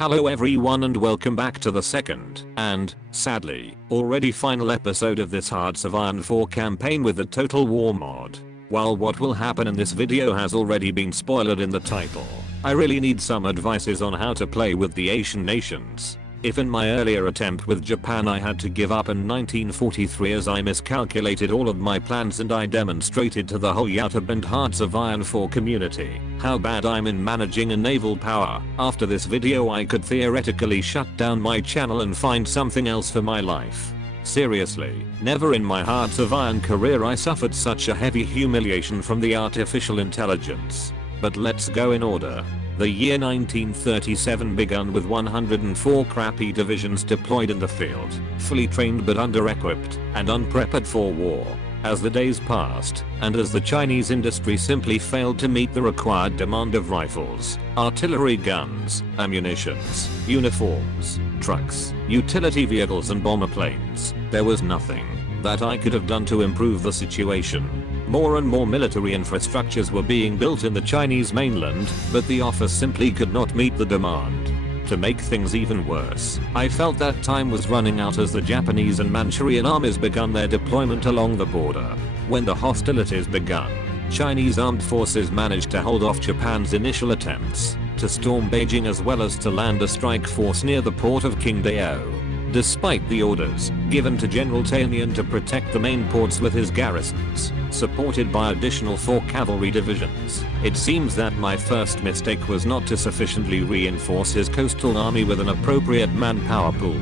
Hello everyone and welcome back to the second, and, sadly, already final episode of this Hearts of Iron 4 campaign with the Total War mod. While what will happen in this video has already been spoiled in the title, I really need some advices on how to play with the Asian nations. If in my earlier attempt with Japan I had to give up in 1943 as I miscalculated all of my plans and I demonstrated to the HOI and Hearts of Iron 4 community how bad I'm in managing a naval power, after this video I could theoretically shut down my channel and find something else for my life. Seriously, never in my Hearts of Iron career I suffered such a heavy humiliation from the artificial intelligence. But let's go in order. The year 1937 began with 104 crappy divisions deployed in the field, fully trained but under-equipped and unprepared for war. As the days passed, and as the Chinese industry simply failed to meet the required demand of rifles, artillery guns, ammunitions, uniforms, trucks, utility vehicles and bomber planes, there was nothing that I could have done to improve the situation. More and more military infrastructures were being built in the Chinese mainland, but the offer simply could not meet the demand. To make things even worse, I felt that time was running out as the Japanese and Manchurian armies began their deployment along the border. When the hostilities began, Chinese armed forces managed to hold off Japan's initial attempts to storm Beijing as well as to land a strike force near the port of Qingdao. Despite the orders given to General Tianyan to protect the main ports with his garrisons, supported by additional 4 cavalry divisions, it seems that my first mistake was not to sufficiently reinforce his coastal army with an appropriate manpower pool.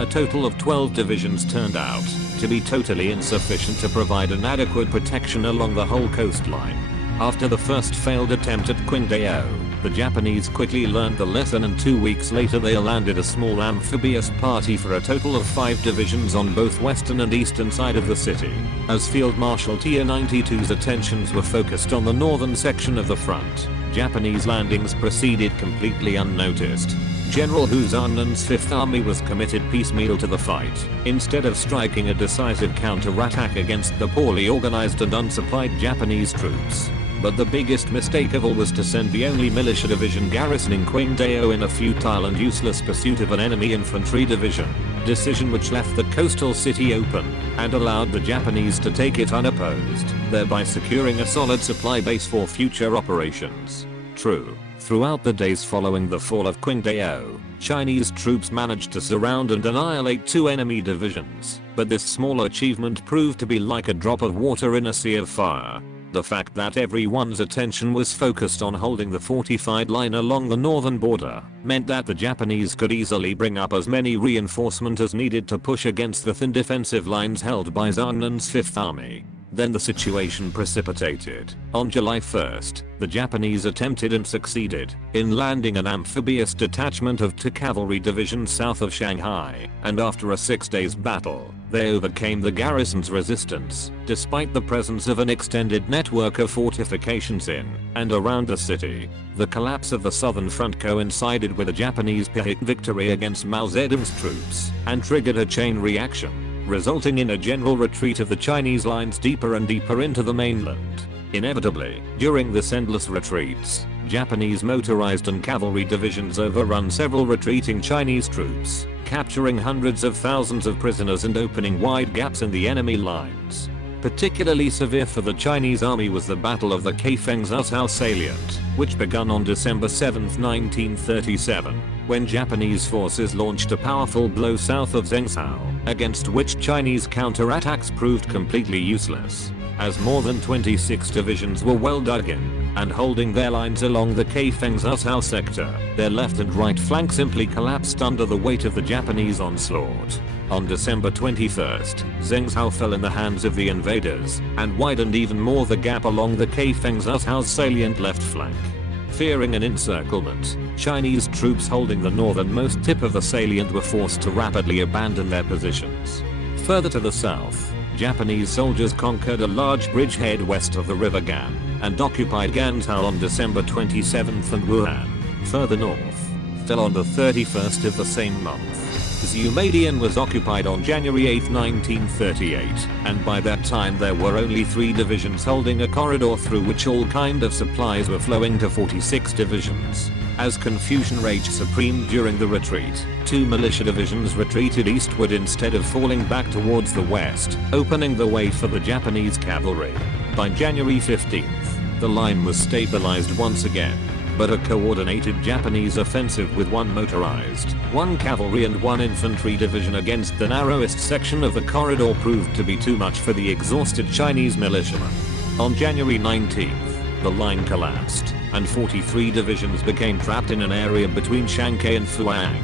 A total of 12 divisions turned out to be totally insufficient to provide an adequate protection along the whole coastline. After the first failed attempt at Qingdao, the Japanese quickly learned the lesson and 2 weeks later they landed a small amphibious party for a total of 5 divisions on both western and eastern side of the city. As Field Marshal Tier 92's attentions were focused on the northern section of the front, Japanese landings proceeded completely unnoticed. General Huzanen's 5th Army was committed piecemeal to the fight, instead of striking a decisive counter-attack against the poorly organized and unsupplied Japanese troops. But the biggest mistake of all was to send the only militia division garrisoning Qingdao in a futile and useless pursuit of an enemy infantry division, decision which left the coastal city open and allowed the Japanese to take it unopposed, thereby securing a solid supply base for future operations. True, throughout the days following the fall of Qingdao, Chinese troops managed to surround and annihilate 2 enemy divisions, but this small achievement proved to be like a drop of water in a sea of fire. The fact that everyone's attention was focused on holding the fortified line along the northern border meant that the Japanese could easily bring up as many reinforcements as needed to push against the thin defensive lines held by Zanen's 5th Army. Then the situation precipitated. On July 1st, the Japanese attempted and succeeded in landing an amphibious detachment of 2 cavalry divisions south of Shanghai, and after a 6 days battle, they overcame the garrison's resistance, despite the presence of an extended network of fortifications in and around the city. The collapse of the southern front coincided with a Japanese victory against Mao Zedong's troops and triggered a chain reaction, resulting in a general retreat of the Chinese lines deeper and deeper into the mainland. Inevitably, during this endless retreats, Japanese motorized and cavalry divisions overrun several retreating Chinese troops, capturing hundreds of thousands of prisoners and opening wide gaps in the enemy lines. Particularly severe for the Chinese army was the Battle of the Kaifeng-Zhuzhou salient, which began on December 7, 1937, when Japanese forces launched a powerful blow south of Zhengzhou, against which Chinese counterattacks proved completely useless, as more than 26 divisions were well dug in and holding their lines along the Kaifeng-Zhuzhou sector. Their left and right flank simply collapsed under the weight of the Japanese onslaught. On December 21st, Zhengzhou fell in the hands of the invaders and widened even more the gap along the Kaifeng-Zhuzhou salient left flank. Fearing an encirclement, Chinese troops holding the northernmost tip of the salient were forced to rapidly abandon their positions. Further to the south, Japanese soldiers conquered a large bridgehead west of the River Gan and occupied Ganzhou on December 27th and Wuhan, further north, fell on the 31st of the same month. Humiliated was occupied on January 8, 1938, and by that time there were only 3 divisions holding a corridor through which all kind of supplies were flowing to 46 divisions. As confusion raged supreme during the retreat, 2 militia divisions retreated eastward instead of falling back towards the west, opening the way for the Japanese cavalry. By January 15th, the line was stabilized once again, but a coordinated Japanese offensive with 1 motorized, 1 cavalry and 1 infantry division against the narrowest section of the corridor proved to be too much for the exhausted Chinese militiamen. On January 19th, the line collapsed, and 43 divisions became trapped in an area between Shanghai and Fuang.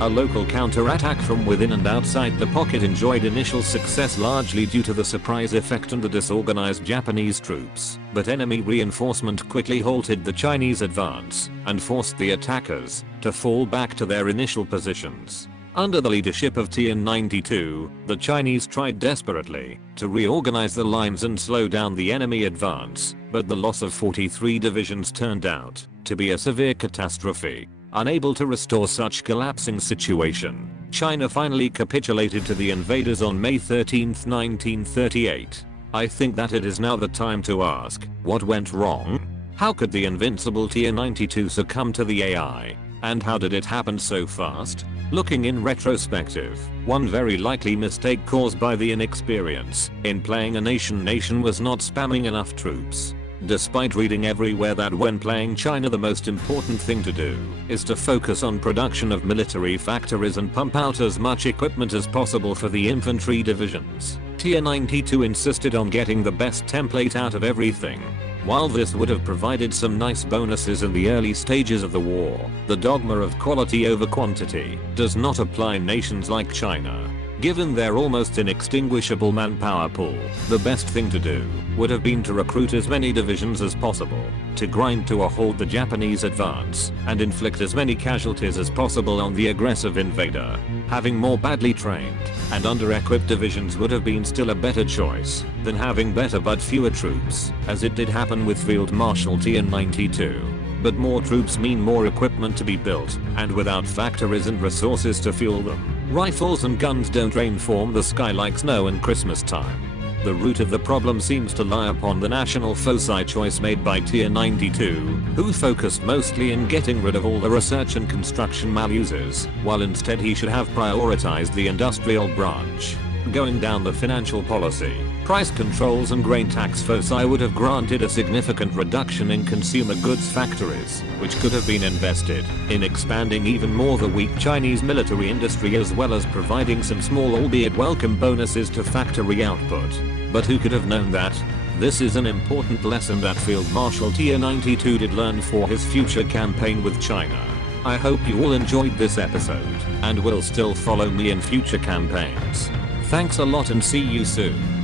A local counterattack from within and outside the pocket enjoyed initial success largely due to the surprise effect on the disorganized Japanese troops, but enemy reinforcement quickly halted the Chinese advance and forced the attackers to fall back to their initial positions. Under the leadership of TN-92, the Chinese tried desperately to reorganize the lines and slow down the enemy advance, but the loss of 43 divisions turned out to be a severe catastrophe. Unable to restore such collapsing situation, China finally capitulated to the invaders on May 13, 1938. I think that it is now the time to ask, what went wrong? How could the invincible TN-92 succumb to the AI? And how did it happen so fast? Looking in retrospective, one very likely mistake caused by the inexperience in playing a nation was not spamming enough troops. Despite reading everywhere that when playing China the most important thing to do is to focus on production of military factories and pump out as much equipment as possible for the infantry divisions, TN-92 insisted on getting the best template out of everything. While this would have provided some nice bonuses in the early stages of the war, the dogma of quality over quantity does not apply in nations like China. Given their almost inextinguishable manpower pool, the best thing to do would have been to recruit as many divisions as possible, to grind to a halt the Japanese advance, and inflict as many casualties as possible on the aggressive invader. Having more badly trained and under-equipped divisions would have been still a better choice than having better but fewer troops, as it did happen with Field Marshal TN-92. But more troops mean more equipment to be built, and without factories and resources to fuel them, rifles and guns don't rain from the sky like snow in Christmas time. The root of the problem seems to lie upon the national foci choice made by TN-92, who focused mostly in getting rid of all the research and construction maluses, while instead he should have prioritized the industrial branch. Going down the financial policy, price controls and grain tax foci would have granted a significant reduction in consumer goods factories, which could have been invested in expanding even more the weak Chinese military industry as well as providing some small albeit welcome bonuses to factory output. But who could have known that? This is an important lesson that Field Marshal TN-92 did learn for his future campaign with China. I hope you all enjoyed this episode and will still follow me in future campaigns. Thanks a lot and see you soon.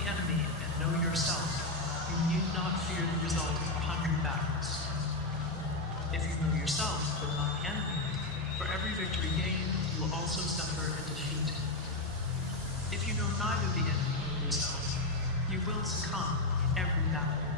the enemy and know yourself, you need not fear the result of 100 battles. If you know yourself, but not the enemy, for every victory gained, you will also suffer a defeat. If you know neither the enemy nor yourself, you will succumb in every battle.